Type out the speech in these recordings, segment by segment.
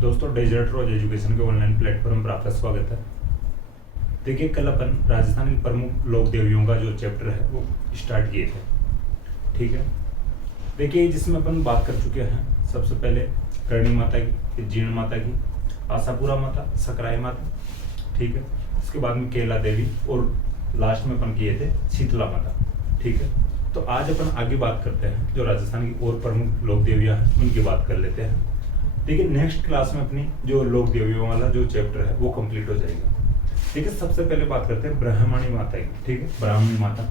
दोस्तों डिजिटल रोज एजुकेशन के online platform पर आपका स्वागत है। देखिए कल अपन राजस्थान की प्रमुख लोक देवियों का जो चैप्टर है वो स्टार्ट किए थे। ठीक है, देखिए जिसमें अपन बात कर चुके हैं सबसे पहले करणी माता की, फिर जीर्ण माता की, आशापुरा माता, सकराई माता। ठीक है, उसके बाद में केला देवी और लास्ट में अपन किए थे शीतला माता। ठीक है, तो आज अपन आगे बात करते हैं जो राजस्थान की और प्रमुख लोक देवियाँ हैं उनकी बात कर लेते हैं। देखिए नेक्स्ट क्लास में अपनी जो लोक देवियों वाला जो चैप्टर है वो कंप्लीट हो जाएगा। ठीक है, सबसे पहले बात करते हैं ब्राह्मणी माता की। ठीक है, ब्राह्मणी माता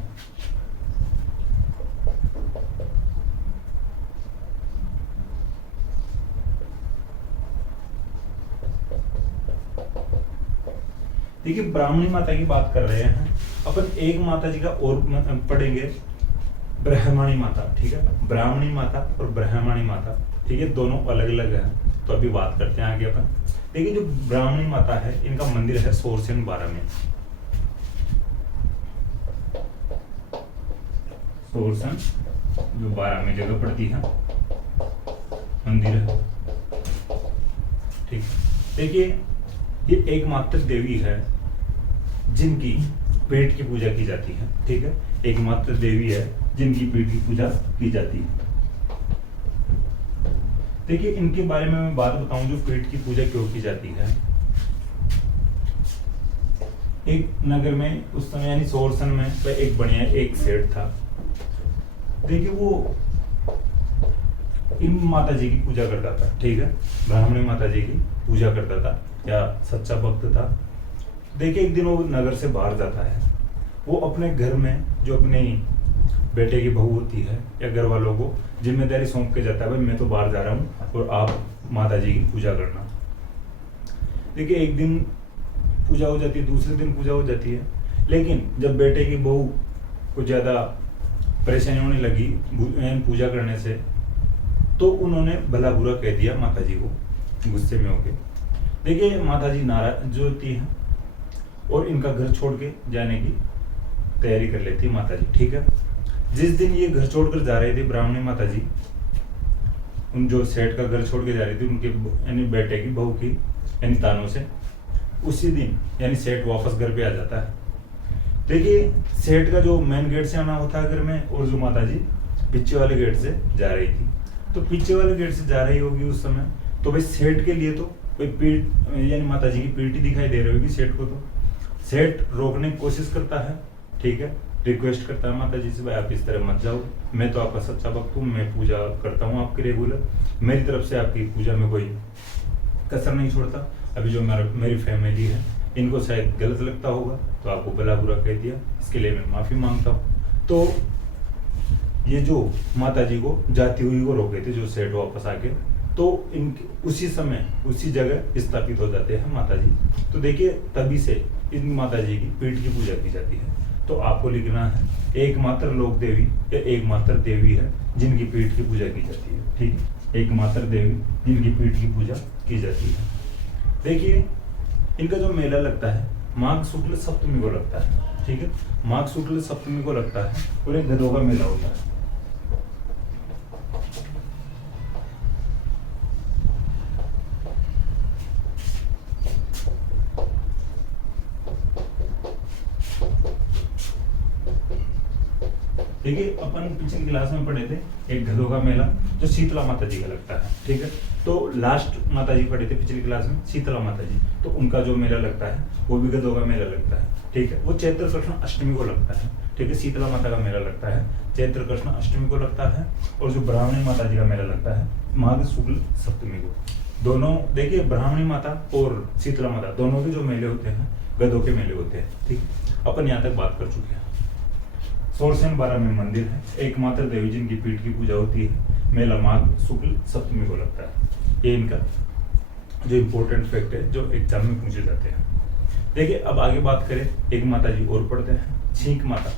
देखिए ब्राह्मणी माता की बात कर रहे हैं अपन। एक माता जी का और पढ़ेंगे ब्राह्मणी माता। ठीक है, ब्राह्मणी माता और ब्राह्मणी माता, ठीक है, दोनों अलग अलग हैं। तो अभी बात करते हैं आगे अपन। देखिए जो ब्राह्मणी माता है इनका मंदिर है सोरसेन 12 में। सोरसेन जो 12 में जगह पड़ती है मंदिर है। ठीक, देखिए ये एकमात्र देवी है जिनकी पेट की पूजा की जाती है। ठीक है, एकमात्र देवी है जिनकी पेट की पूजा की जाती है। देखिए इनके बारे में मैं बात बताऊं जो पेट की पूजा क्यों की जाती है। एक नगर में उस समय यानी सोरसन में एक बढ़िया एक सेठ था। देखिए वो इन माता जी की पूजा करता था। ठीक है, ब्राह्मणी माता जी की पूजा करता था या सच्चा भक्त था। देखिए एक दिन वो नगर से बाहर जाता है। वो अपने घर में जो अपनी बेटे की बहू होती है या घर वालों को जिम्मेदारी सौंप के जाता है, भाई मैं तो बाहर जा रहा हूँ और आप माता जी की पूजा करना। देखिए एक दिन पूजा हो जाती है, दूसरे दिन पूजा हो जाती है, लेकिन जब बेटे की बहू को ज़्यादा परेशानी होने लगी पूजा करने से, तो उन्होंने भला बुरा कह दिया माता जी को गुस्से में होके। देखिए माता जी नाराज जो होती है और इनका घर छोड़ के जाने की तैयारी कर लेती है माता जी। ठीक है, जिस दिन ये घर छोड़कर जा रहे थे ब्राह्मणी माता जी, उन जो सेठ का घर छोड़ के जा रही थी उनके यानी बेटे की बहू की यानी तानों से, उसी दिन यानी सेठ वापस घर पे आ जाता है। देखिए सेठ का जो मेन गेट से आना होता है घर में, और जो माता जी पीछे वाले गेट से जा रही थी। तो पीछे वाले गेट से जा रही होगी उस समय, तो भाई सेठ के लिए तो कोई पीठ यानी माता जी की पीठ ही दिखाई दे रही होगी सेठ को। तो सेठ रोकने की कोशिश करता है। ठीक है, रिक्वेस्ट करता है माता जी से, भाई आप इस तरह मत जाओ, मैं तो आपका सच्चा भक्त हूँ, मैं पूजा करता हूँ आपकी रेगुलर, मेरी तरफ से आपकी पूजा में कोई कसर नहीं छोड़ता। अभी जो मेरी फैमिली है इनको शायद गलत लगता होगा तो आपको भला बुरा कह दिया, इसके लिए मैं माफ़ी मांगता हूँ। तो ये जो माता जी को जाती हुई को रोके थे जो सेठ वापस आके, तो इन उसी समय उसी जगह स्थापित हो जाते हैं माता जी। तो देखिए तभी से इन माता जी की पीठ की पूजा की जाती है। तो आपको लिखना है एकमात्र लोक देवी या एकमात्र देवी है जिनकी पीठ की पूजा की जाती है। ठीक है, एकमात्र देवी जिनकी पीठ की पूजा की जाती है। देखिए इनका जो मेला लगता है माघ शुक्ल सप्तमी को लगता है। ठीक है, माघ शुक्ल सप्तमी को लगता है और एक गधों का मेला होता है। देखिए अपन पिछली क्लास में पढ़े थे एक गधों का मेला जो शीतला माता जी का लगता है। ठीक है, तो लास्ट माता जी पढ़े थे पिछली क्लास में शीतला माता जी, तो उनका जो मेला लगता है वो भी गधों का मेला लगता है। ठीक है, वो चैत्र कृष्ण अष्टमी को लगता है। ठीक है, शीतला माता का मेला लगता है चैत्र कृष्ण अष्टमी को लगता है, और जो ब्राह्मणी माता जी का मेला लगता है माघ शुक्ल सप्तमी को। दोनों देखिए ब्राह्मणी माता और शीतला माता दोनों के जो मेले होते हैं गधों के मेले होते हैं। ठीक, अपन यहाँ तक बात कर चुके हैं। सोरसेन 12 में मंदिर है, एकमात्र देवी जिनकी पीठ की पूजा होती है, मेला माघ शुक्ल सप्तमी को लगता है। ये इनका जो इम्पोर्टेंट फैक्ट है जो एग्जाम में पूछे जाते हैं। देखिए अब आगे बात करें एक माता जी और पढ़ते हैं, छींक माता।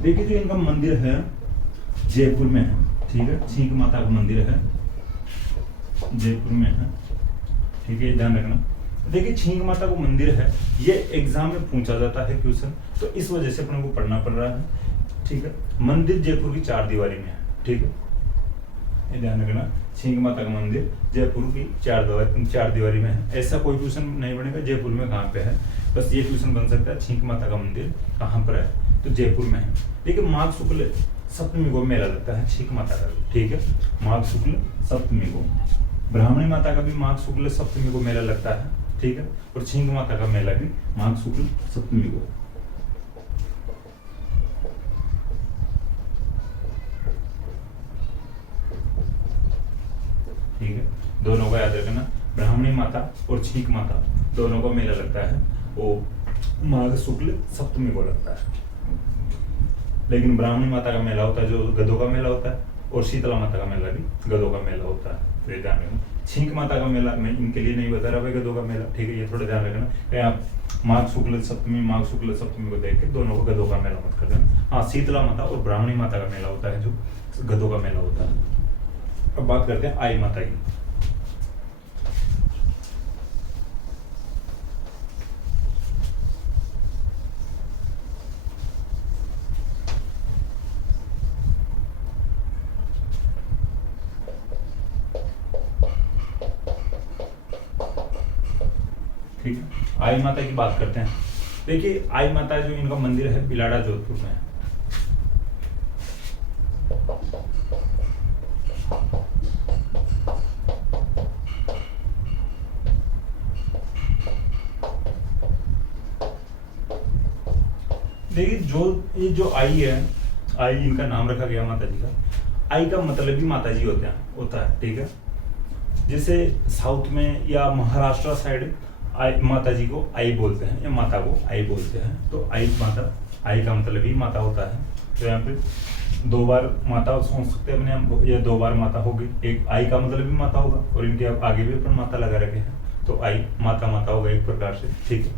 देखिए जो इनका मंदिर है जयपुर में है। ठीक है, छींक माता का मंदिर है जयपुर में है। ठीक है, ध्यान रखना। देखिए छींक माता को मंदिर है, ये एग्जाम में पूछा जाता है क्वेश्चन, तो इस वजह से अपने को पढ़ना पड़ रहा है। ठीक है, मंदिर जयपुर की 4 दीवारी में है। ठीक है, ये ध्यान रखना, छींक माता का मंदिर जयपुर की चार दीवारी में है। ऐसा कोई ट्यूशन नहीं बनेगा जयपुर में कहाँ पे है, बस ये ट्यूशन बन सकता है छींक माता का मंदिर कहाँ पर है, तो जयपुर में है। लेकिन माघ शुक्ल सप्तमी को मेला लगता है छींक माता का, ठीक है, माघ शुक्ल सप्तमी को। ब्राह्मणी माता का भी माघ शुक्ल सप्तमी को मेला लगता है, ठीक है, और छींक माता का मेला भी माघ शुक्ल सप्तमी को। ठीक है, दोनों को याद रखना, ब्राह्मणी माता और छींक माता दोनों को मेला लगता है, वो माघ शुक्ल सप्तमी को लगता है। लेकिन ब्राह्मणी माता का मेला होता है जो गधों का मेला होता है, और शीतला माता का मेला भी गधों का मेला होता है, तो ये ध्यान रखना। छींक माता का मेला मैं इनके लिए नहीं बता रहा भाई, गधों का मेला, ठीक है, ये थोड़ा ध्यान रखना कि आप माघ शुक्ल सप्तमी को देख के दोनों को गधों का मेला मत कर देना। हाँ, शीतला माता और ब्राह्मणी माता का मेला होता है जो गधों का मेला होता है। अब बात करते हैं आई माता की। ठीक है, आई माता की बात करते हैं। देखिए, आई माता जो इनका मंदिर है बिलाड़ा जोधपुर में है। देखिए, ये जो आई है, आई इनका नाम रखा गया माता जी का। आई का मतलब ही माता जी होता है, ठीक है। जैसे साउथ में या महाराष्ट्र साइड आई माता जी को आई बोलते हैं या माता को आई बोलते हैं, तो आई माता, आई का मतलब ही माता होता है। तो यहाँ पे दो बार माता सोच सकते हैं अपने आप, या दो बार माता होगी, एक आई का मतलब भी माता होगा और इनके आगे भी अपन माता लगा रखे हैं, तो आई माता होगा एक प्रकार से, ठीक है,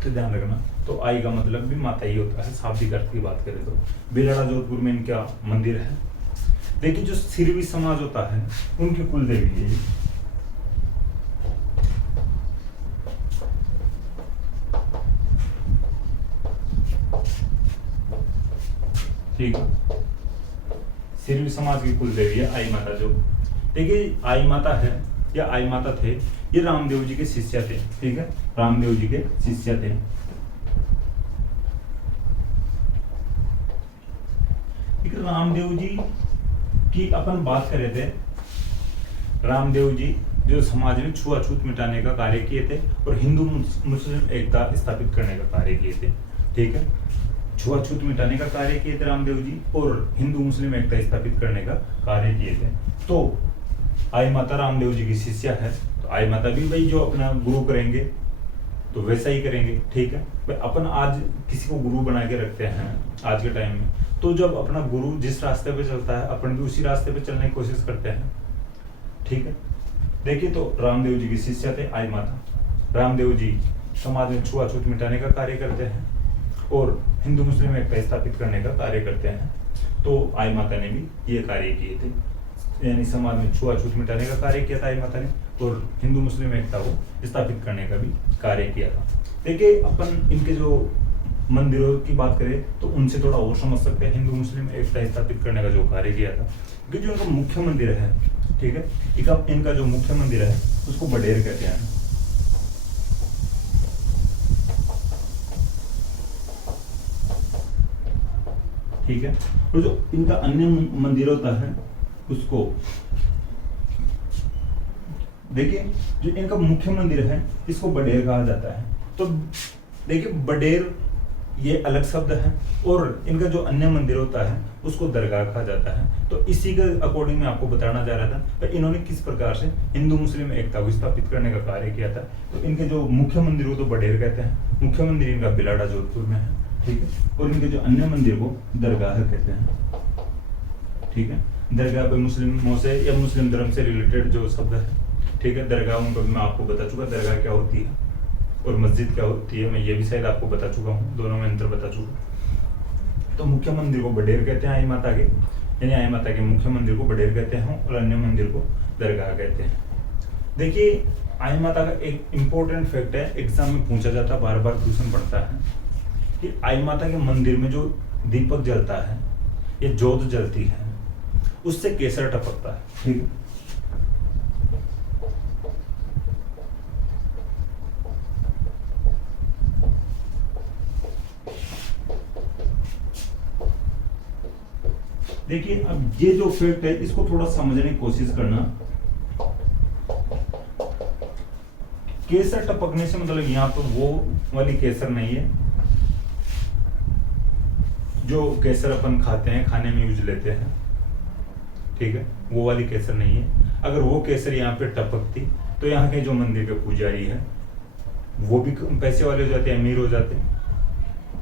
तो ध्यान रखना। तो आई का मतलब भी माता ही होता है, शाब्दिक अर्थ की बात करें तो। बिलाड़ा जोधपुर में इनका मंदिर है। देखिए, जो सिरवी समाज होता है उनकी कुल देवी है, ठीक है, सिरवी समाज की कुल देवी है आई माता। जो देखिए, आई माता है या आई माता थे, ये रामदेव जी के शिष्य थे, ठीक है, रामदेव जी के शिष्य थे। रामदेव जी की अपन बात कर रहे थे, रामदेव जी जो समाज में छुआछूत मिटाने का कार्य किए थे और हिंदू मुस्लिम एकता स्थापित करने का कार्य किए थे, ठीक है, छुआछूत मिटाने का कार्य किए थे रामदेव जी और हिंदू मुस्लिम एकता स्थापित करने का कार्य किए थे। तो आई माता रामदेव जी की शिष्या है, तो आई माता भी भाई जो अपना गुरु करेंगे तो वैसा ही करेंगे, ठीक है। भाई अपन आज किसी को गुरु बना के रखते हैं आज के टाइम में, तो जब अपना गुरु जिस रास्ते पे चलता है अपन भी उसी रास्ते पे चलने की कोशिश करते हैं, ठीक है। देखिए, तो रामदेव जी की शिष्या थे आई माता। रामदेव जी समाज में छुआछूत मिटाने का कार्य करते हैं और हिंदू मुस्लिम एकता स्थापित करने का कार्य करते हैं, तो आई माता ने भी ये कार्य किए थे, यानी समाज में छुआछूत मिटाने का कार्य किया था आई माता ने और हिंदू मुस्लिम एकता को स्थापित करने का भी कार्य किया था। देखिए, अपन इनके जो मंदिरों की बात करें तो उनसे थोड़ा और समझ सकते हैं हिंदू मुस्लिम एकता स्थापित करने का जो कार्य किया था। क्योंकि जो इनका मुख्य मंदिर है, ठीक है, इनका जो मुख्य मंदिर है उसको बडेर कहते हैं, ठीक है, और जो इनका अन्य मंदिर होता है उसको, देखिए, जो इनका मुख्य मंदिर है इसको बडेर कहा जाता है। तो देखिए, बडेर ये अलग शब्द है और इनका जो अन्य मंदिर होता है उसको दरगाह कहा जाता है। तो इसी के अकॉर्डिंग मैं आपको बताना चाह रहा था पर इन्होंने किस प्रकार से हिंदू मुस्लिम एकता को स्थापित करने का कार्य किया था। तो इनके जो मुख्य मंदिर को तो बडेर कहते हैं, मुख्य मंदिर इनका बिलाड़ा जोधपुर में है, ठीक है, और इनके जो अन्य मंदिर को दरगाह कहते हैं, ठीक है। दरगाह पे मुस्लिमों से या मुस्लिम धर्म से रिलेटेड जो शब्द है, ठीक है, दरगाह उनको मैं आपको बता चुका दरगाह क्या होती है और मस्जिद क्या होती है, मैं ये भी शायद आपको बता चुका हूँ, दोनों में अंतर बता चुका। तो मुख्य मंदिर को बडेर कहते हैं आई माता के, यानी आई माता के मुख्य मंदिर को बडेर कहते हैं और अन्य मंदिर को दरगाह कहते हैं। देखिए, आई माता का एक इम्पोर्टेंट फैक्ट है, एग्जाम में पूछा जाता है, बार बार क्वेश्चन बनता है कि आई माता के मंदिर में जो दीपक जलता है या जोत जलती है उससे केसर टपकता है, ठीक है। देखिए अब ये जो फैक्ट है इसको थोड़ा समझने की कोशिश करना। केसर टपकने से मतलब यहाँ पे वो वाली केसर नहीं है जो केसर अपन खाते हैं, खाने में यूज लेते हैं, ठीक है, वो वाली केसर नहीं है। अगर वो केसर यहाँ पे टपकती तो यहाँ के जो मंदिर के पुजारी है वो भी पैसे वाले हो जाते हैं, अमीर हो जाते हैं,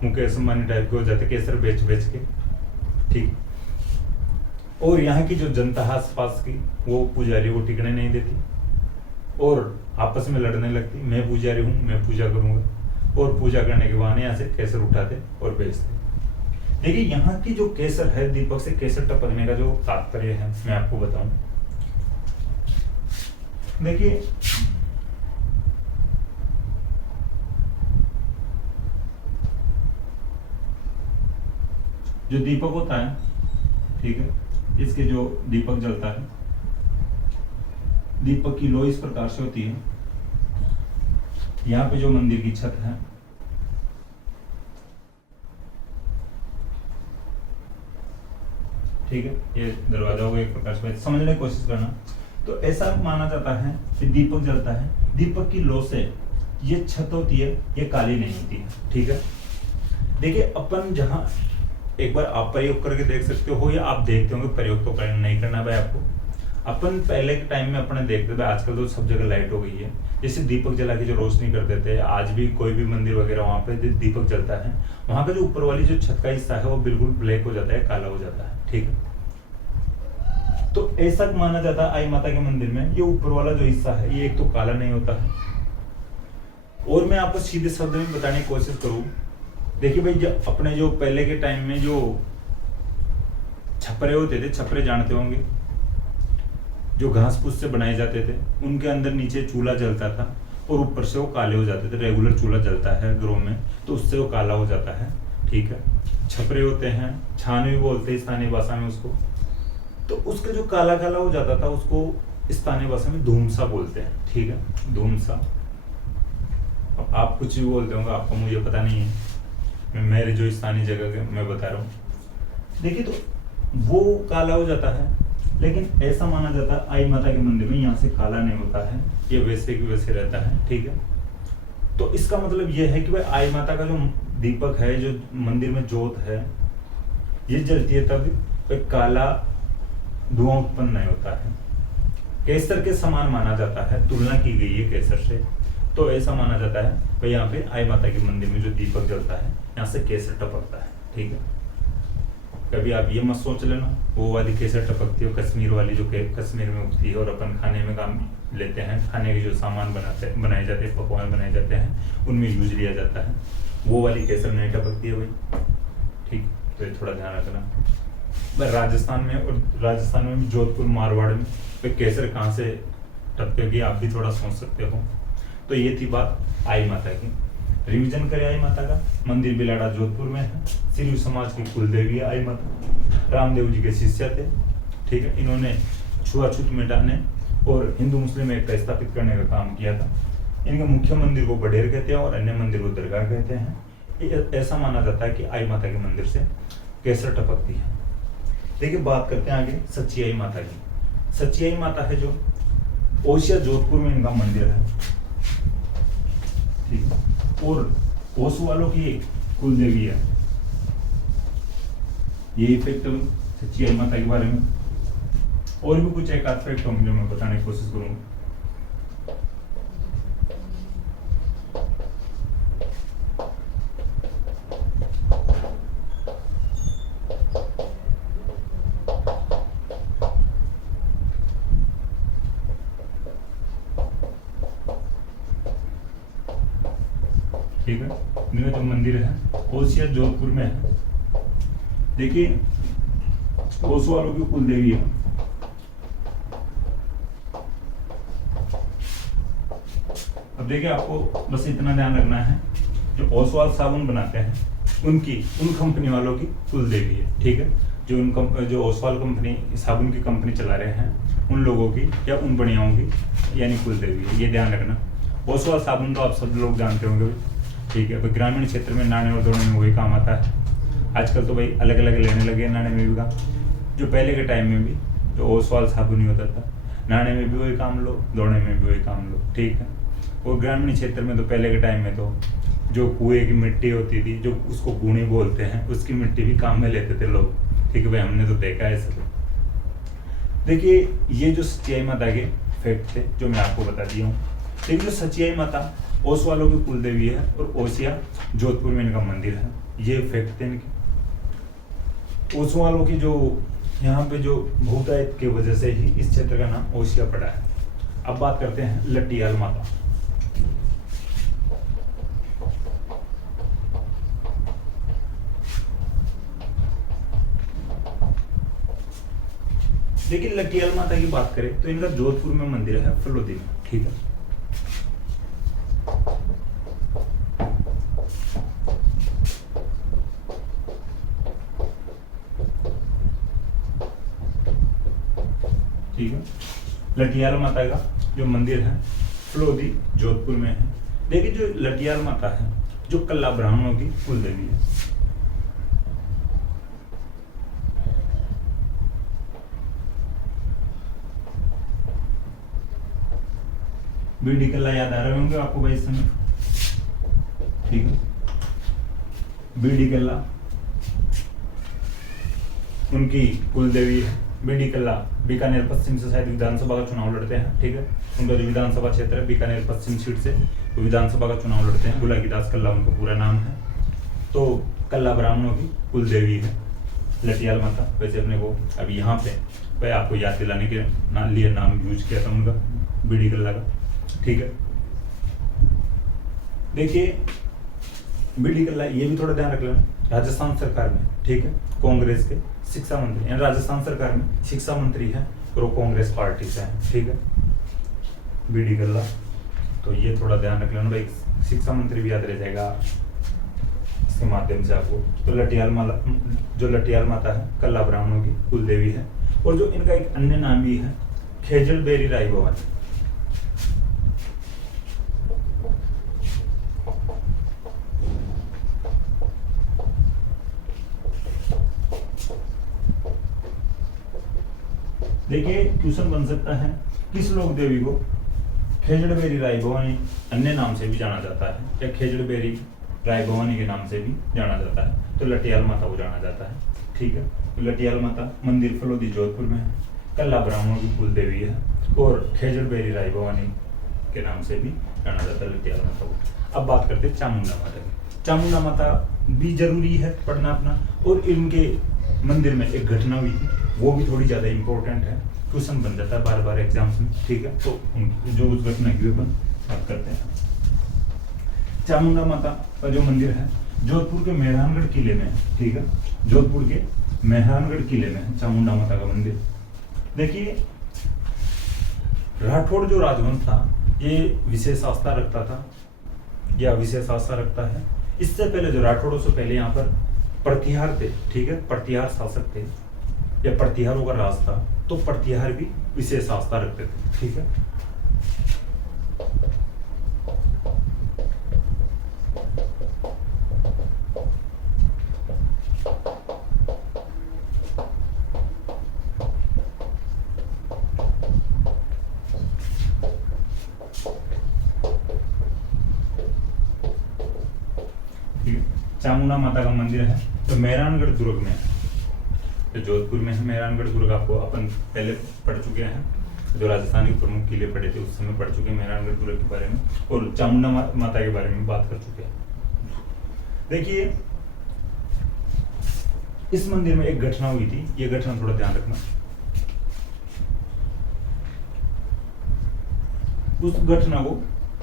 मुकेश अंबानी टाइप के हो जाते केसर बेच बेच के, ठीक। और यहाँ की जो जनता है आसपास की वो पुजारी को टिकने नहीं देती और आपस में लड़ने लगती, मैं पुजारी हूँ, मैं पूजा करूंगा, और पूजा करने के बहाने यहाँ से केसर उठाते और बेचते। देखिए यहाँ की जो केसर है, दीपक से केसर टपकने का जो तात्पर्य है मैं आपको बताऊं। देखिए जो दीपक होता है, ठीक है, इसके जो दीपक जलता है, दीपक की लो इस प्रकार से होती है। यहाँ पे जो मंदिर की छत है, ठीक है, ये दरवाजा होगा एक प्रकार से, समझने की कोशिश करना। तो ऐसा माना जाता है कि दीपक जलता है, दीपक की लो से ये छत होती है, ये काली नहीं होती है, ठीक है। देखिए अपन जहां एक बार आप प्रयोग करके देख सकते हो या आप देखते होंगे, प्रयोग तो नहीं करना भाई आपको। अपन पहले के टाइम में अपने देखते थे, आजकल तो सब जगह लाइट हो गई है, जैसे दीपक जला के जो रोशनी कर देते हैं, आज भी कोई भी मंदिर वगैरह वहां पे दीपक जलता है, वहां का जो ऊपर वाली जो छत का हिस्सा है वो बिल्कुल ब्लैक हो जाता है, काला हो जाता है, ठीक है। तो ऐसा माना जाता है आई माता के मंदिर में ये ऊपर वाला जो हिस्सा है ये एक तो काला नहीं होता है। और मैं आपको सीधे शब्द में बताने की कोशिश करूं, देखिए भाई जो अपने जो पहले के टाइम में जो छपरे होते थे, छपरे जानते होंगे, जो घास फूस से बनाए जाते थे, उनके अंदर नीचे चूल्हा जलता था और ऊपर से वो काले हो जाते थे। रेगुलर चूल्हा जलता है घरों में तो उससे वो काला हो जाता है, ठीक है। छपरे होते हैं, छान भी बोलते हैं स्थानीय भाषा में उसको, तो उसका जो काला काला हो जाता था उसको स्थानीय भाषा में धूमसा बोलते हैं, ठीक है, धूमसा। अब आप कुछ भी बोलते होंगे, आपको मुझे पता नहीं है, मेरे जो स्थानीय जगह के मैं बता रहा हूँ। देखिए तो वो काला हो जाता है, लेकिन ऐसा माना जाता है आई माता के मंदिर में यहाँ से काला नहीं होता है, ये वैसे की वैसे रहता है, ठीक है। तो इसका मतलब ये है कि भाई आई माता का जो दीपक है, जो मंदिर में जोत है, ये जलती है तब कोई काला धुआं उत्पन्न नहीं होता है। केसर के समान माना जाता है, तुलना की गई है केसर से, तो ऐसा माना जाता है भाई यहाँ पे आई माता के मंदिर में जो दीपक जलता है यहाँ से केसर टपकता है, ठीक है। कभी आप ये मत सोच लेना वो वाली केसर टपकती है, कश्मीर वाली जो कश्मीर में उगती है और अपन खाने में काम लेते हैं, खाने के जो सामान बनाए जाते हैं, पकवान बनाए जाते हैं, उनमें यूज लिया जाता है, वो वाली केसर नहीं टपकती है भाई, ठीक। तो ये थोड़ा ध्यान रखना। राजस्थान में, और राजस्थान में जोधपुर मारवाड़ में केसर कहाँ से टपकेगी आप भी थोड़ा सोच सकते हो। तो ये थी बात आई माता की। रिवीजन करें आई माता का, मंदिर बिलाड़ा जोधपुर में है, सिरु समाज की कुल देवी आई माता, रामदेव जी के शिष्य थे, ठीक है। इन्होंने छुआछूत मिटाने और हिंदू मुस्लिम एकता स्थापित करने का काम किया था। इनके मुख्य मंदिर को बडेर कहते हैं और अन्य मंदिर को दरगाह कहते हैं। ऐसा माना जाता है कि आई माता के मंदिर से केसर टपकती है। देखिए बात करते हैं आगे सच्ची आई माता की। सच्ची आई माता है जो ओसिया जोधपुर में इनका मंदिर है, ठीक है, और ओसु वालों की कुल देवी है। यही फैक्ट सच्ची आई माता के बारे में, और भी कुछ एक आध फैक्ट होंगे जो मैं बताने की कोशिश करूंगा। ठीक है, इनका जो मंदिर है ओसिया जोधपुर में है। देखिए ओसु वालों की कुल देवी है। अब देखिए आपको बस इतना ध्यान रखना है, जो ओसवाल साबुन बनाते हैं उन कंपनी वालों की कुल देवी है, ठीक है। जो ओसवाल कंपनी साबुन की कंपनी चला रहे हैं उन लोगों की या उन बढ़ियाओं की यानी कुल देवी है, ये ध्यान रखना। ओसवाल साबुन तो आप सब लोग जानते होंगे, ठीक है। भाई ग्रामीण क्षेत्र में नहाने और धोने में वही काम आता है। आजकल तो भाई अलग अलग लेने लगे हैं नहाने में भी काम। जो पहले के टाइम में भी जो ओसवाल साबुन ही होता था, नहाने में भी वही काम लो, धोने में भी वही काम लो, ठीक है। और ग्रामीण क्षेत्र में तो पहले के टाइम में तो जो कुएं की मिट्टी होती थी, जो उसको गुणी बोलते हैं, उसकी मिट्टी भी काम में लेते थे लोग, ठीक है भाई, हमने तो देखा है सब। देखिए ये जो सचियाई माता के फैक्ट थे जो मैं आपको बता दिया हूँ। देखिए जो सचियाई माता ओसवालों की कुल देवी है और ओसिया जोधपुर में इनका मंदिर है, ये फैक्ट थे इनके। ओसवालों की जो यहाँ पे जो भूतायत की वजह से ही इस क्षेत्र का नाम ओसिया पड़ा है। अब बात करते हैं लट्टियाल माता। लेकिन लट्टियाल माता की बात करें तो इनका जोधपुर में मंदिर है, फलोदी में, ठीक है। ठीक है, लट्टियाल माता का जो मंदिर है फलोदी जोधपुर में है। देखिए जो लट्टियाल माता है जो कल्ला ब्राह्मणों की कुल देवी है। बीडी कल्ला याद आ रहे होंगे आपको भाई इस समय, ठीक है। बीडी कल्ला उनकी कुल देवी है। बीडी कल्ला बीकानेर पश्चिम से शायद विधानसभा का चुनाव लड़ते हैं, ठीक है। उनका जो विधानसभा क्षेत्र है बीकानेर पश्चिम सीट से वो विधानसभा का चुनाव लड़ते हैं। बुलाकीदास कल्ला उनका पूरा नाम है। तो कल्ला ब्राह्मणों की कुल देवी है लट्टियाल माता। वैसे अपने को अभी यहाँ पे भाई आपको याद दिलाने के लिए नाम यूज किया था उनका, बीडी कल्ला का, ठीक है। देखिए बीडी कल्ला ये भी थोड़ा ध्यान रख लेना, राजस्थान सरकार में, ठीक है, कांग्रेस के शिक्षा मंत्री, यानी राजस्थान सरकार में शिक्षा मंत्री है और वो कांग्रेस पार्टी से है, ठीक है, बीडी कल्ला। तो ये थोड़ा ध्यान रख लेना भाई, शिक्षा मंत्री भी याद रह जाएगा इसके माध्यम से आपको। तो लट्टियाल माता, जो लट्टियाल माता है कल्ला ब्राह्मणों की कुल देवी है। और जो इनका एक अन्य नाम भी है खेजड़ बेरी राय भवानी। देखिए क्वेश्चन बन सकता है किस लोक देवी को खेजड़ बेरी राय भवानी अन्य नाम से भी जाना जाता है, या खेजड़ बेरी राय भवानी के नाम से भी जाना जाता है। तो लट्टियाल माता को जाना जाता है, ठीक है। तो लट्टियाल माता मंदिर फलोदी जोधपुर में है, कल्ला ब्राह्मणों की कुल देवी है और खेजड़ बेरी राय भवानी के नाम से भी जाना जाता है लट्टियाल माता को। अब बात करते हैं चामुंडा माता की। चामुंडा माता भी जरूरी है पढ़ना अपना। और इनके मंदिर में एक घटना हुई थी, वो भी थोड़ी ज्यादा इंपॉर्टेंट है, क्वेश्चन बन जाता है बार बार एग्जाम्स में, ठीक है। तो जो उस घटना की अपन बात करते हैं। चामुंडा माता का जो मंदिर है जोधपुर के मेहरानगढ़ किले में है, ठीक है। जोधपुर के मेहरानगढ़ किले में है चामुंडा माता का मंदिर। देखिए राठौड़ जो राजवंश था ये विशेष आस्था रखता था या विशेष आस्था रखता है। इससे पहले जो राठौड़ों से पहले यहाँ पर प्रतिहार थे, ठीक है, प्रतिहार शासक थे या प्रतिहारों का राज था, तो प्रतिहार भी विशेष आस्था रखते थे, ठीक है। चामुंडा माता का मंदिर है तो मेहरानगढ़ दुर्ग में है, तो जोधपुर में है मेहरानगढ़ दुर्ग। आपको अपन पहले पढ़ चुके हैं, जो राजस्थान के प्रमुख किले पढ़े थे उस समय पढ़ चुके हैं मेहरानगढ़ दुर्ग के बारे में, और चामुंडा माता के बारे में बात कर चुके हैं। देखिए इस मंदिर में एक घटना हुई थी, ये घटना थोड़ा ध्यान रखना। उस घटना को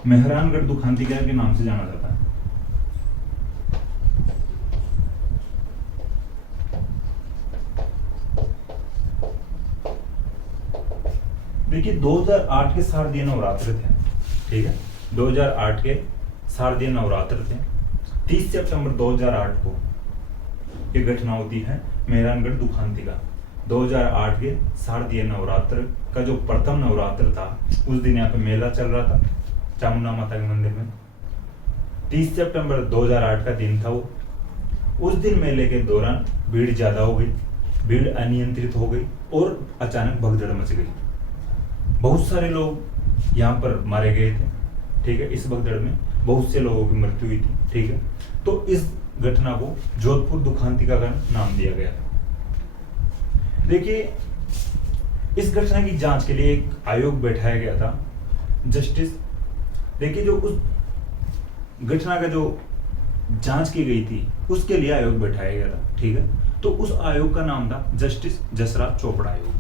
मेहरानगढ़ दुखांतिका के नाम से जाना जाता है। देखिए 2008 के शारदीय नवरात्र थे, ठीक है, 2008 के शारदीय नवरात्र थे। 30 सितंबर 2008 को ये घटना होती है मेहरानगढ़ दुखांती का। 2008 के शारदीय नवरात्र का जो प्रथम नवरात्र था, उस दिन यहाँ पे मेला चल रहा था चामुंडा माता के मंदिर में। 30 सितंबर 2008 का दिन था वो। उस दिन मेले के दौरान भीड़ ज्यादा हो गई, भीड़ अनियंत्रित हो गई और अचानक भगदड़ मच गई। बहुत सारे लोग यहाँ पर मारे गए थे, ठीक है। इस भगदड़ में बहुत से लोगों की मृत्यु हुई थी, ठीक है। तो इस घटना को जोधपुर दुखांतिका का नाम दिया गया था। देखिए, इस घटना की जांच के लिए एक आयोग बैठाया गया था, जस्टिस। देखिए, जो उस घटना का जो जांच की गई थी उसके लिए आयोग बैठाया गया था, ठीक है। तो उस आयोग का नाम था जस्टिस जसराज चोपड़ा आयोग।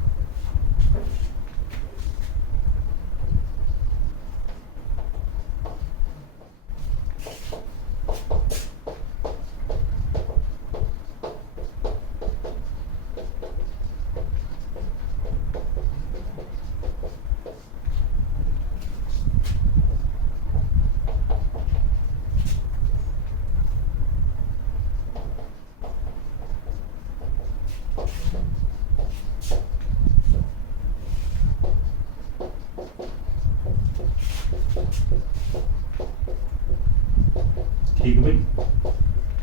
ठीक है भाई।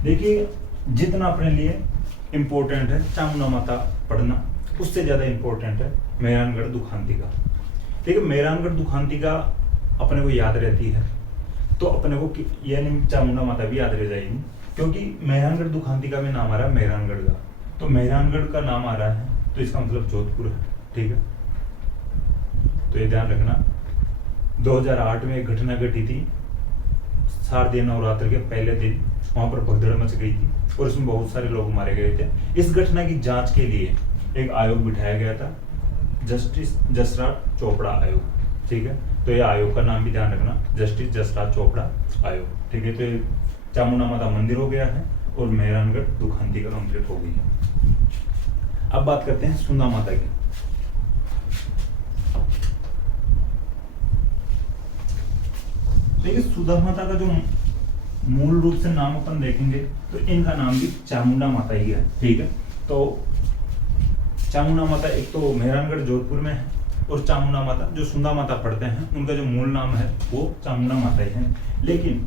देखिए, जितना अपने लिए इम्पोर्टेंट है चामुंडा माता पढ़ना, उससे ज्यादा इम्पोर्टेंट है मेहरानगढ़ दुखांतिका। देखिए, मेहरानगढ़ दुखांतिका अपने को याद रहती है तो अपने को यानी चामुंडा माता भी याद रह जाएगी, क्योंकि मेहरानगढ़ दुखांतिका में नाम आ रहा है मेहरानगढ़ का। तो मेहरानगढ़ का नाम आ रहा है तो इसका मतलब जोधपुर है, ठीक है। तो ये ध्यान रखना। 2008 में एक घटना घटी थी, शारदीय नवरात्र के पहले दिन वहां पर भगदड़ मच गई थी और इसमें बहुत सारे लोग मारे गए थे। इस घटना की जांच के लिए एक आयोग बिठाया गया था, जस्टिस जसराज चोपड़ा आयोग, ठीक है। तो ये आयोग का नाम भी ध्यान रखना, जस्टिस जसराज चोपड़ा आयोग, ठीक है। तो ये चामुंडा माता मंदिर हो गया है और मेहरानगढ़ दुखांतिका कंप्लीट हो गई है। अब बात करते हैं सुंदा माता की। देखिए, सुधा माता का जो मूल रूप से नाम अपन देखेंगे तो इनका नाम भी चामुंडा माता ही है, ठीक है। तो चामुंडा माता एक तो मेहरानगढ़ जोधपुर में है, और चामुंडा माता जो सुंदा माता पढ़ते हैं उनका जो मूल नाम है वो चामुंडा माता ही है, लेकिन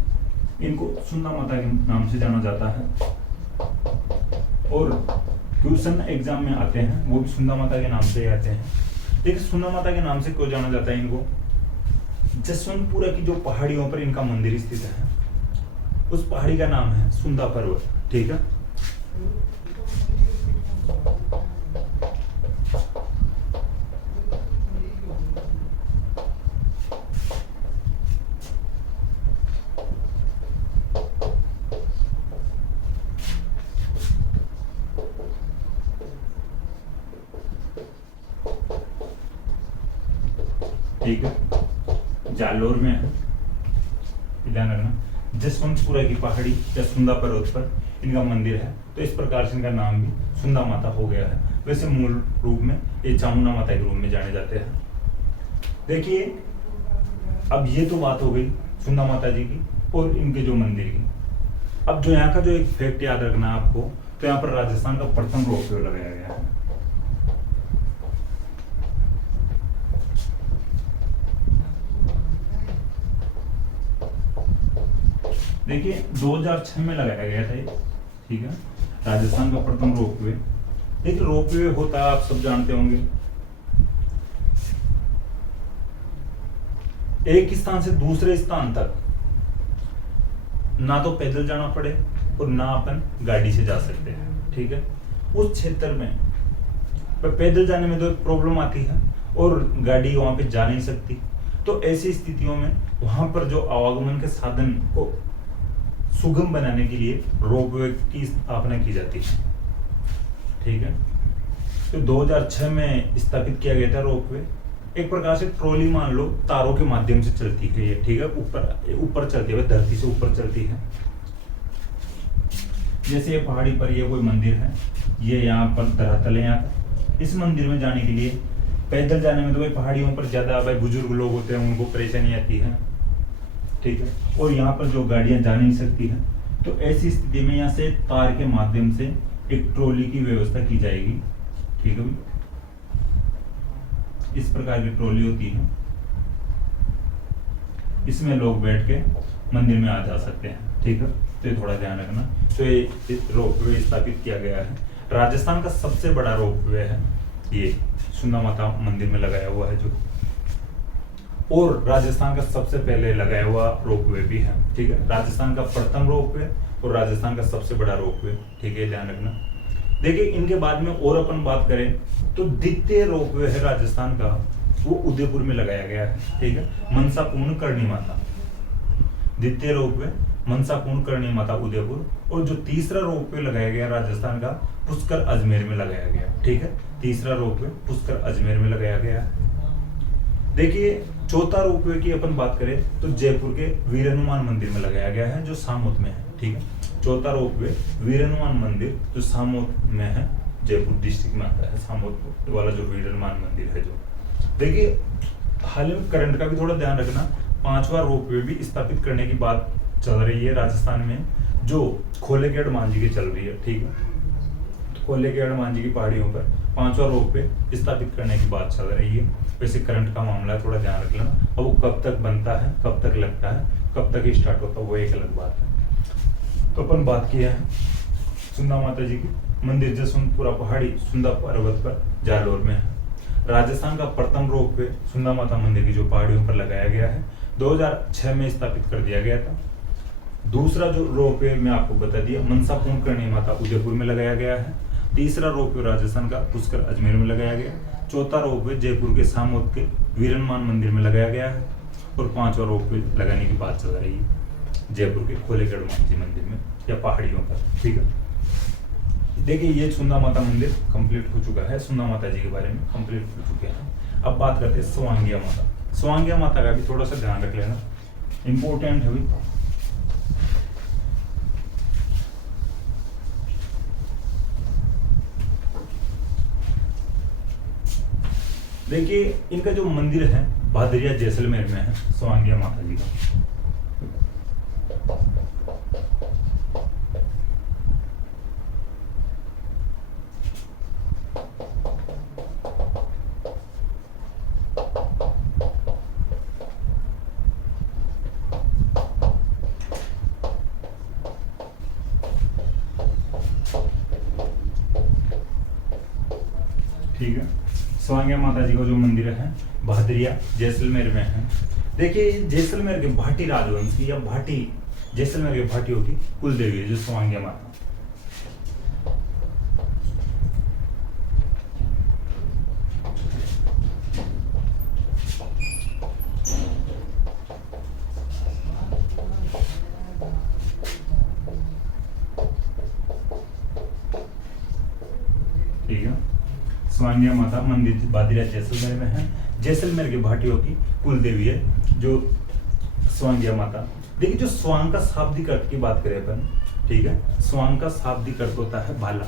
इनको सुंदा माता के नाम से जाना जाता है। और क्वेश्चन एग्जाम में आते हैं वो भी सुंदा माता के नाम से ही आते हैं। देखिए, सुंदा माता के नाम से क्यों जाना जाता है इनको? जसवंतपुरा की जो पहाड़ियों पर इनका मंदिर स्थित है, उस पहाड़ी का नाम है सुंदा पर्वत, ठीक है। ठीक है, जालोर में है, ध्यान रखना। जसवंतपुरा की पहाड़ी या सुंदा पर्वत पर इनका मंदिर है, तो इस प्रकार से इनका नाम भी सुंदा माता हो गया है। वैसे मूल रूप में ये चामुंडा माता के रूप में जाने जाते हैं। देखिए, अब ये तो बात हो गई सुंदा माता जी की और इनके जो मंदिर की। अब जो यहाँ का जो एक फैक्ट याद रखना है आपको, तो यहाँ पर राजस्थान का प्रथम रोपवे लगाया गया है। देखिए, 2006 में लगाया गया था ये, ठीक है, राजस्थान का प्रथम रोपवे। देखिए, रोपवे होता है, आप सब जानते होंगे, एक स्थान से दूसरे स्थान तक ना तो पैदल जाना पड़े और ना अपन गाड़ी से जा सकते हैं, ठीक है। उस क्षेत्र में पैदल जाने में तो एक प्रॉब्लम आती है और गाड़ी वहां पे जा नहीं सकती। तो ऐसी स्थितियों में वहां पर जो आवागमन के साधन को सुगम बनाने के लिए रोपवे की स्थापना की जाती है, ठीक है। तो 2006 में स्थापित किया गया था रोपवे। एक प्रकार से ट्रॉली मान लो, तारों के माध्यम से चलती है ये, ठीक है, ऊपर चलती है, धरती से ऊपर चलती है। जैसे ये पहाड़ी पर ये कोई मंदिर है, ये यहाँ पर धरातल है। यहाँ इस मंदिर में जाने के लिए पैदल जाने में तो भाई पहाड़ियों पर ज्यादा भाई बुजुर्ग लोग होते हैं, उनको परेशानी आती है, ठीक है। और यहाँ पर जो गाड़ियां जा नहीं सकती हैं, तो ऐसी स्थिति में यहाँ से तार के माध्यम से एक ट्रॉली की व्यवस्था की जाएगी, ठीक है भाई। इस प्रकार की ट्रॉली होती है, इसमें लोग बैठ के मंदिर में आ जा सकते हैं, ठीक है। तो ये थोड़ा ध्यान रखना। तो ये रोपवे स्थापित किया गया है। राजस्थान का सबसे बड़ा रोपवे है ये, सुंदा माता मंदिर में लगाया हुआ है जो, और राजस्थान का सबसे पहले लगाया हुआ रोपवे भी है, ठीक है। राजस्थान का प्रथम रोपवे और राजस्थान का सबसे बड़ा रोपवे, ठीक है, ध्यान रखना। देखिए इनके बाद में और अपन बात करें तो द्वितीय रोपवे है राजस्थान का, वो उदयपुर में लगाया गया है, ठीक है। मनसा पूर्ण करणी माता, द्वितीय रोपवे मनसा पूर्ण करणी माता उदयपुर, और जो तीसरा रोपवे लगाया गया राजस्थान का पुष्कर अजमेर में लगाया गया, ठीक है। तीसरा रोपवे पुष्कर अजमेर में लगाया गया है। देखिए चौथा रोपवे की अपन बात करें तो जयपुर के वीर हनुमान मंदिर में लगाया गया है जो सामोत में है, ठीक है। चौथा रोपवे वीर हनुमान मंदिर जो सामोत में है, जयपुर डिस्ट्रिक्ट में आता है, सामोत वाला जो वीर हनुमान मंदिर है जो। देखिए हाल में करंट का भी थोड़ा ध्यान रखना, पांचवा रोपवे भी स्थापित करने की बात चल रही है राजस्थान में, जो खोले के हनुमान जी की चल रही है, ठीक है। तो खोले के हनुमान जी की पहाड़ियों पर पांचवा रोपवे स्थापित करने की बात चल रही है। वैसे करंट का मामला है, थोड़ा ध्यान रख लेना। अब वो कब तक बनता है, कब तक लगता है, कब तक स्टार्ट होता है, वो एक अलग बात है। तो अपन बात किया है सुंदा माता जी की मंदिर जसवंतपुरा पहाड़ी सुंदा पर्वत पर जालोर में है। राजस्थान का प्रथम रोपवे सुंदा माता मंदिर की जो पहाड़ियों पर लगाया गया है 2006 में स्थापित कर दिया गया था। दूसरा जो रोपवे मैं आपको बता दिया मनसा पूर्ण करणी माता उदयपुर में लगाया गया है। तीसरा रोपवे राजस्थान का पुष्कर अजमेर में लगाया गया। चौथा रोपवे जयपुर के सामोद के वीर हनुमान मंदिर में लगाया गया है, और पांचवा रोपवे लगाने की बात चल रही है जयपुर के खोले के हनुमान जी मंदिर में या पहाड़ियों पर, ठीक है। देखिए ये सुंदा माता मंदिर कंप्लीट हो चुका है, सुंदा माता जी के बारे में कंप्लीट हो चुके हैं। अब बात करते हैं स्वांगिया माता। स्वांगिया माता का भी थोड़ा सा ध्यान रख लेना, इंपॉर्टेंट है भी। देखिए इनका जो मंदिर है भादरिया जैसलमेर में है, स्वांगिया माता जी का। ठीक है, स्वांगिया माता जी का जो मंदिर है भादरिया जैसलमेर में है। देखिए जैसलमेर के भाटी राजवंश की या भाटी जैसलमेर के भाटियों की कुल देवी है जो स्वांगिया माता। ठीक है, स्वांगिया माता मंदिर भादरिया जैसलमेर में है। जैसलमेर के भाटियों की कुल देवी है जो स्वांगिया माता। देखिए जो स्वांग का शाब्दिक अर्थ की बात करें अपन, ठीक है, स्वांग का शाब्दिक अर्थ होता है भाला।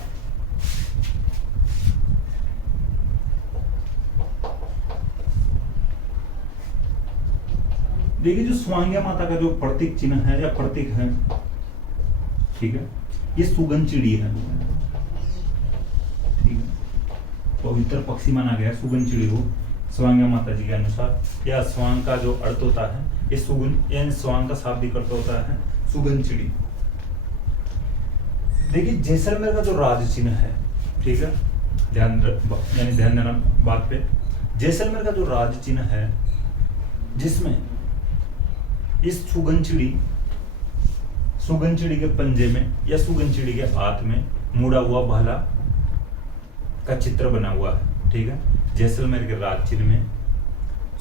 देखिए जो स्वांगिया माता का जो प्रतीक चिन्ह है या प्रतीक है, ठीक है, ये सुगन चिड़ी है, ठीक है, पवित्र पक्षी माना गया सुगन चिड़ी को स्वांगिया माता जी के अनुसार। या स्वांग का जो अर्थ होता है ये सुगन, यानी स्वांग का शाब्दिक अर्थ होता है सुगन चिड़ी। देखिए जैसलमेर का जो राज चिन्ह है, ठीक है, ध्यान देना बात पे। जैसलमेर का जो राज चिन्ह है जिसमें इस सुगन चिड़ी के पंजे में या सुगन चिड़ी के हाथ में मुड़ा हुआ भाला का चित्र बना हुआ है, ठीक है। जैसलमेर के राज चिन्ह में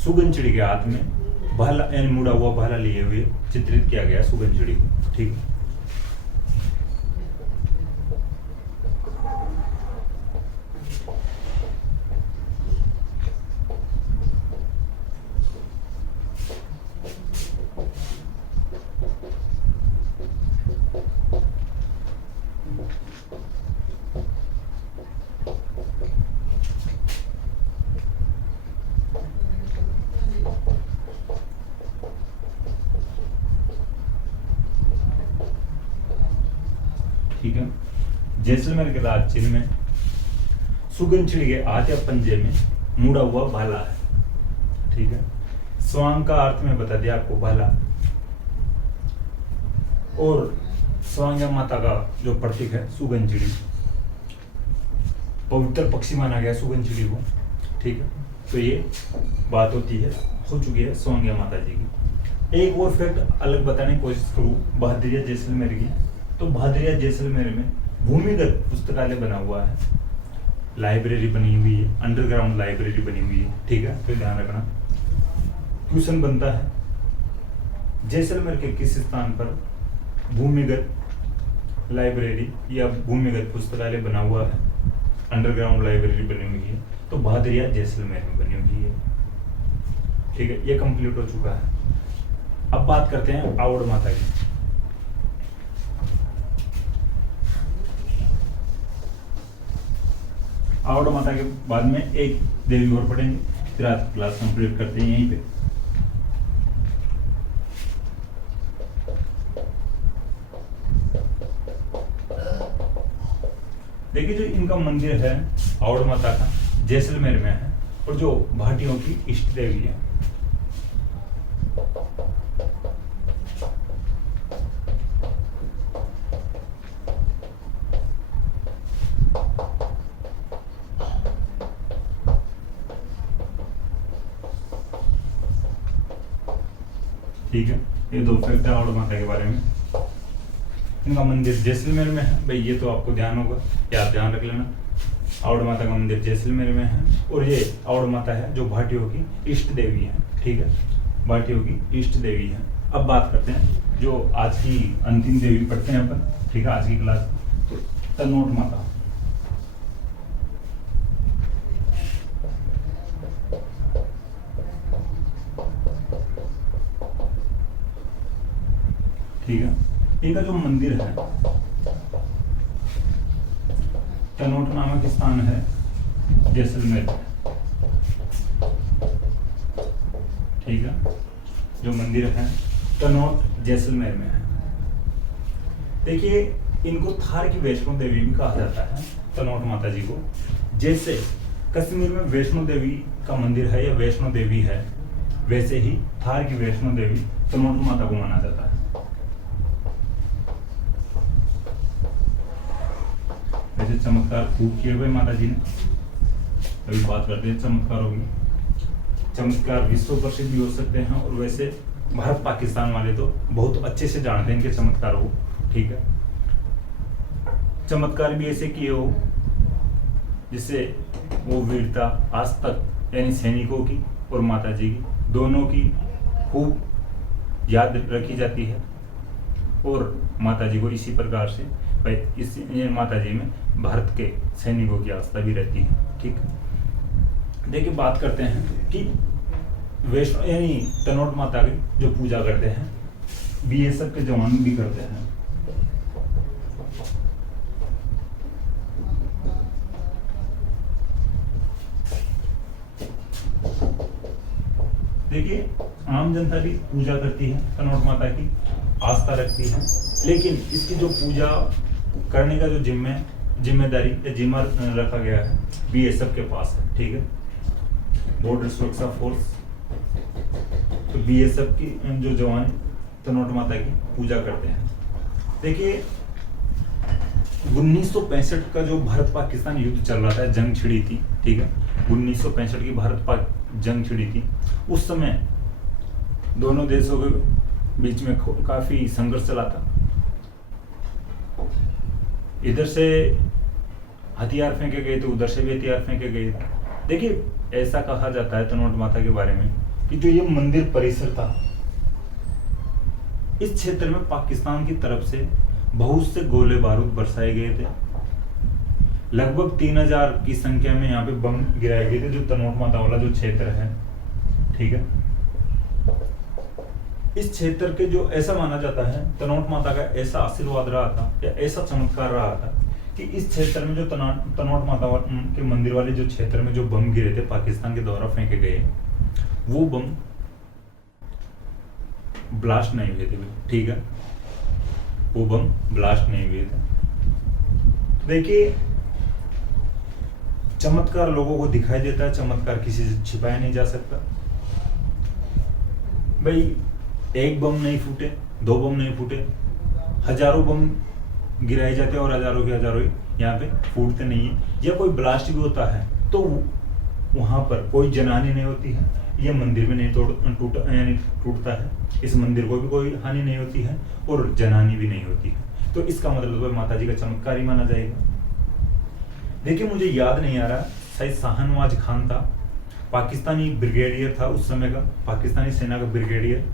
सुगन चिड़ी के हाथ में भाला यानी मुड़ा हुआ भाला लिए हुए चित्रित किया गया सुगन चिड़ी को, ठीक है। ठीक है, जैसलमेर के राज चिन्ह में सुगंचिड़ी के हाथ या पंजे में मुड़ा हुआ भाला है, ठीक है। स्वांग का अर्थ में बता दिया आपको, भाला। और स्वांग माता का जो प्रतीक है सुगंचिड़ी, पवित्र पक्षी माना गया सुगंचिड़ी को, ठीक है। तो ये बात होती है, हो चुकी है स्वांग माता जी की। एक और फैक्ट अलग बताने की कोशिश करूँ बहादुरिया जैसलमेर की, तो बहादुरिया जैसलमेर में भूमिगत पुस्तकालय बना हुआ है, लाइब्रेरी बनी हुई है, अंडरग्राउंड लाइब्रेरी बनी हुई है, ठीक है। तो ध्यान रखना। क्वेश्चन बनता है, जैसलमेर के किस स्थान पर भूमिगत लाइब्रेरी या भूमिगत पुस्तकालय बना हुआ है, अंडरग्राउंड लाइब्रेरी बनी हुई है? तो बहादुरिया जैसलमेर में बनी हुई है, ठीक है। ये कंप्लीट हो चुका है। अब बात करते हैं आवड़ माता की। आवड़ माता के बाद में एक देवी और पढ़ेंगे, फिर आज क्लास कंप्लीट करते हैं यहीं पे। देखिए, जो इनका मंदिर है आवड़ माता का, जैसलमेर में है, और जो भाटियों की इष्ट देवी है। ठीक है, ये दो फैक्ट है आवड़ माता के बारे में। इनका मंदिर जैसलमेर में है, भाई ये तो आपको ध्यान होगा, या आप ध्यान रख लेना। आवड़ माता का मंदिर जैसलमेर में है, और ये आवड़ माता है जो भाटियों की इष्ट देवी है, ठीक है। भाटियों की इष्ट देवी है। अब बात करते हैं जो आज की अंतिम देवी पढ़ते हैं अपन, ठीक है, आज की क्लास, तो तनोट माता। ठीक है, इनका जो मंदिर है तनोट नामक स्थान है जैसलमेर में, ठीक है। जो मंदिर है तनोट जैसलमेर में है। देखिए, इनको थार की वैष्णो देवी भी कहा जाता है, तनोट माता जी को। जैसे कश्मीर में वैष्णो देवी का मंदिर है या वैष्णो देवी है, वैसे ही थार की वैष्णो देवी तनोट माता को माना जाता है। वैसे चमत्कार खूब किए हुए माता जी ने। अभी बात करते हैं चमत्कारों की। चमत्कार विश्व प्रसिद्ध भी हो सकते हैं, और वैसे भारत पाकिस्तान वाले तो बहुत अच्छे से जानते हैं इनके चमत्कारों को, ठीक है। चमत्कार भी ऐसे किए हो जिससे वो वीरता आज तक यानी सैनिकों की और माता जी की दोनों की खूब याद रखी जाती है, और माता जी को इसी प्रकार से भाई इस माता जी में भारत के सैनिकों की आस्था भी रहती है, ठीक। देखिए, बात करते हैं कि वैष्णो यानी तनोट माता की जो पूजा करते हैं बीएसएफ के जवान भी करते हैं। देखिए, आम जनता भी पूजा करती है तनोट माता की, आस्था रखती है, लेकिन इसकी जो पूजा करने का जो जिम्मेदारी या जिम्मा रखा गया है बीएसएफ के पास है, ठीक है, बॉर्डर सुरक्षा फोर्स। तो बीएसएफ की जो जवान तनोट माता की पूजा करते हैं। देखिए, 1965 का जो भारत पाकिस्तान युद्ध चल रहा था, जंग छिड़ी थी, ठीक है, 1965 की भारत पाक जंग छिड़ी थी। उस समय दोनों देशों के बीच में काफी संघर्ष चला था। इधर से हथियार फेंके गए थे, उधर से भी हथियार फेंके गए थे। देखिए, ऐसा कहा जाता है तनोट माता के बारे में कि जो ये मंदिर परिसर था, इस क्षेत्र में पाकिस्तान की तरफ से बहुत से गोले बारूद बरसाए गए थे। लगभग 3000 की संख्या में यहाँ पे बम गिराए गए थे, जो तनोट माता वाला जो क्षेत्र है, ठीक है। इस क्षेत्र के जो ऐसा माना जाता है, तनोट माता का ऐसा आशीर्वाद रहा था या ऐसा चमत्कार रहा था कि इस क्षेत्र में जो तनोट माता के मंदिर वाले जो क्षेत्र में जो बम गिरे थे, पाकिस्तान के द्वारा फेंके गए, वो बम ब्लास्ट नहीं हुए थे, ठीक है, वो बम ब्लास्ट नहीं हुए थे। देखिए, चमत्कार लोगों को दिखाई देता है, चमत्कार किसी से छिपाया नहीं जा सकता। भाई, एक बम नहीं फूटे, दो बम नहीं फूटे, हजारों बम गिराए जाते हैं और हजारों के हजारों यहाँ पे फूटते नहीं है। या कोई ब्लास्ट भी होता है तो वहां पर कोई जनहानि नहीं होती है, यह मंदिर में नहीं टूटता है, इस मंदिर को भी कोई हानि नहीं होती है और जनहानि भी नहीं होती है। तो इसका मतलब माता जी का चमत्कार ही माना जाएगा। देखिए, मुझे याद नहीं आ रहा, शायद शाहनवाज खान था, पाकिस्तानी ब्रिगेडियर था उस समय का, पाकिस्तानी सेना का ब्रिगेडियर,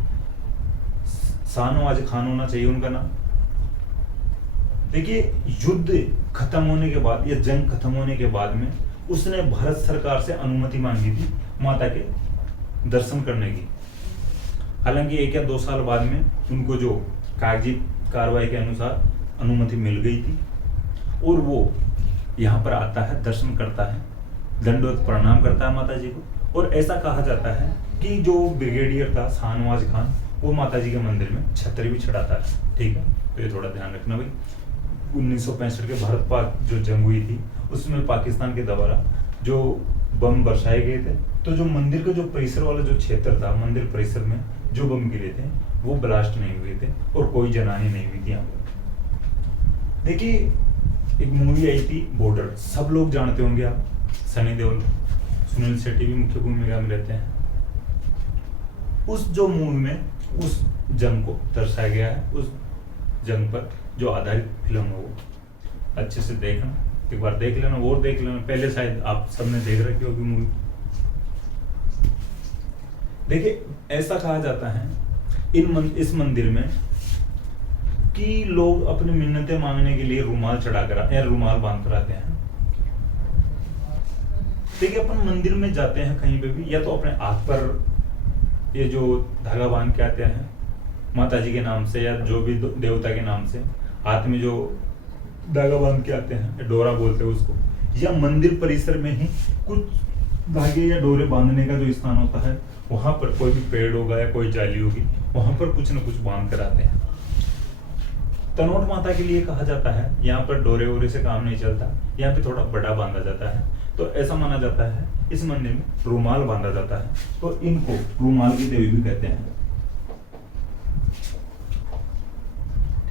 शाहनवाज खान होना चाहिए उनका नाम। देखिए, युद्ध खत्म होने के बाद या जंग खत्म होने के बाद में उसने भारत सरकार से अनुमति मांगी थी माता के दर्शन करने की। हालांकि 1 या 2 साल बाद में उनको जो कागजी कार्रवाई के अनुसार अनुमति मिल गई थी और वो यहाँ पर आता है, दर्शन करता है, दंडवत प्रणाम करता है माता जी को। और ऐसा कहा जाता है कि जो ब्रिगेडियर था शाहनवाज खान, वो माता जी के मंदिर में छतरी भी चढ़ाता है। ठीक है, तो ये थोड़ा ध्यान रखना भाई। 1965 के भारत पाक जो जंग हुई थी उसमें पाकिस्तान के द्वारा जो बम बरसाए गए थे, तो जो मंदिर का जो परिसर वाला जो क्षेत्र था, मंदिर परिसर में जो बम गिरे थे वो ब्लास्ट नहीं हुए थे और कोई जनहानि नहीं हुई थी यहाँ पर। देखिए, एक मूवी आई थी बॉर्डर, सब लोग जानते होंगे आप, सनी देओल, सुनील शेट्टी भी मुख्य भूमिका में रहते हैं। उस जो मूवी में उस जंग को दर्शाया गया है, उस जंग पर जो आधारित फिल्म है वो अच्छे से देखना, एक बार देख लेना और देख लेना। पहले शायद आप सबने देख रखी होगी मूवी। देखिए, ऐसा कहा जाता है इस मंदिर में कि लोग अपनी मिन्नतें मांगने के लिए रुमाल चढ़ाकर या रुमाल बांध कर आते हैं। देखिए, अपन मंदिर में जाते हैं कहीं पे भी, या तो अपने हाथ पर ये जो धागा बांध के आते हैं माता जी के नाम से या जो भी देवता के नाम से, हाथ में जो धागा बांध के आते हैं, डोरा बोलते हैं उसको, या मंदिर परिसर में ही कुछ धागे या डोरे बांधने का जो स्थान होता है वहां पर कोई भी पेड़ होगा या कोई जाली होगी, वहां पर कुछ न कुछ बांध कर आते हैं। तनोट माता के लिए कहा जाता है यहाँ पर डोरे वोरे से काम नहीं चलता, यहाँ पे थोड़ा बड़ा बांधा जाता है, तो ऐसा माना जाता है इस मंदिर में रुमाल बांधा जाता है, तो इनको रुमाल की देवी भी कहते हैं।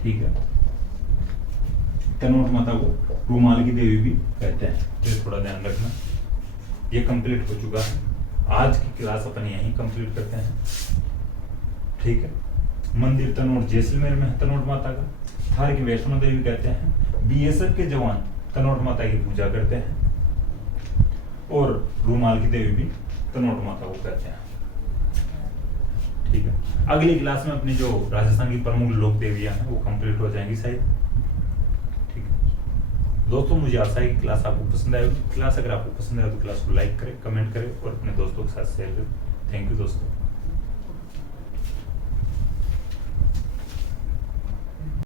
ठीक है, तनोट माता को रुमाल की देवी भी कहते हैं, तो थोड़ा ध्यान रखना। ये कंप्लीट हो चुका है, आज की क्लास अपन यहीं कंप्लीट करते हैं। ठीक है, मंदिर तनोट जैसलमेर में है तनोट माता का, थार की वैष्णो देवी कहते हैं, बीएसएफ के जवान तनोट माता की पूजा करते हैं और रुमाल की देवी भी तनोट माता को कहते हैं। ठीक है, अगली क्लास में अपनी जो राजस्थान की प्रमुख लोक देवियां हैं वो कंप्लीट हो जाएंगी शायद। ठीक है दोस्तों, मुझे आशा है कि क्लास आपको पसंद आएगी। क्लास अगर आपको पसंद आए तो क्लास को लाइक करें, कमेंट करें और अपने दोस्तों के साथ शेयर करें। थैंक यू दोस्तों।